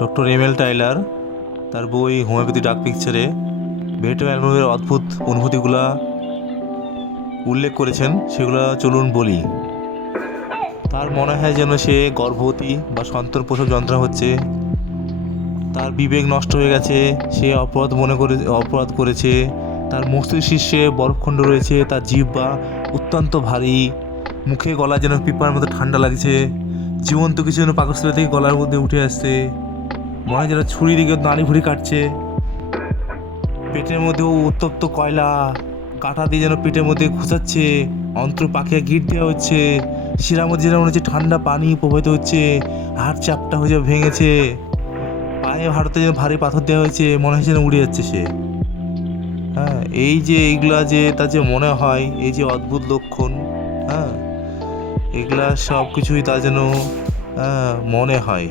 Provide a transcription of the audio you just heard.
Doctor M L Tyler তার বই homeopathy dark পিকচারে বেটো অ্যালবামের অদ্ভুত অনুভূতিগুলা উল্লেখ করেছেন, সেগুলো চলুন বলি। তার মনে হয় যেন সে গর্ভবতী বা সন্তান প্রসব যন্ত্রণা হচ্ছে, তার বিবেক নষ্ট হয়ে গেছে, সে অপরাধ করেছে, তার মস্তিষ্কে বরফখণ্ড রয়েছে, তার জিহ্বা অত্যন্ত ভারী, মুখে গলা যেন পিপার মতো ঠান্ডা লাগছে, জীবন্ত কিছু যেন পাকস্থলী থেকে গলার মধ্যে উঠে আসছে, মনে হয় যেন ছুরি দিকে নাড়ি ভুড়ি কাটছে, পেটের মধ্যেও উত্তপ্ত কয়লা কাঁটা দিয়ে যেন পেটের মধ্যে খুঁচাচ্ছে, অন্ত্র পাখিয়া গিট দেওয়া হচ্ছে, শিরার মধ্যে যেন মনে হচ্ছে ঠান্ডা পানি প্রবাহিত হচ্ছে, হাড় চাপটা হয়ে ভেঙেছে, পায়ে হাঁটুতে যেন ভারী পাথর দেওয়া হয়েছে, মনে হচ্ছে যেন উড়ে যাচ্ছে সে। হ্যাঁ, এই যে এইগুলা যে তার যে মনে হয়, এই যে অদ্ভুত লক্ষণ, হ্যাঁ, এগুলা সব কিছুই তার যেন মনে হয়।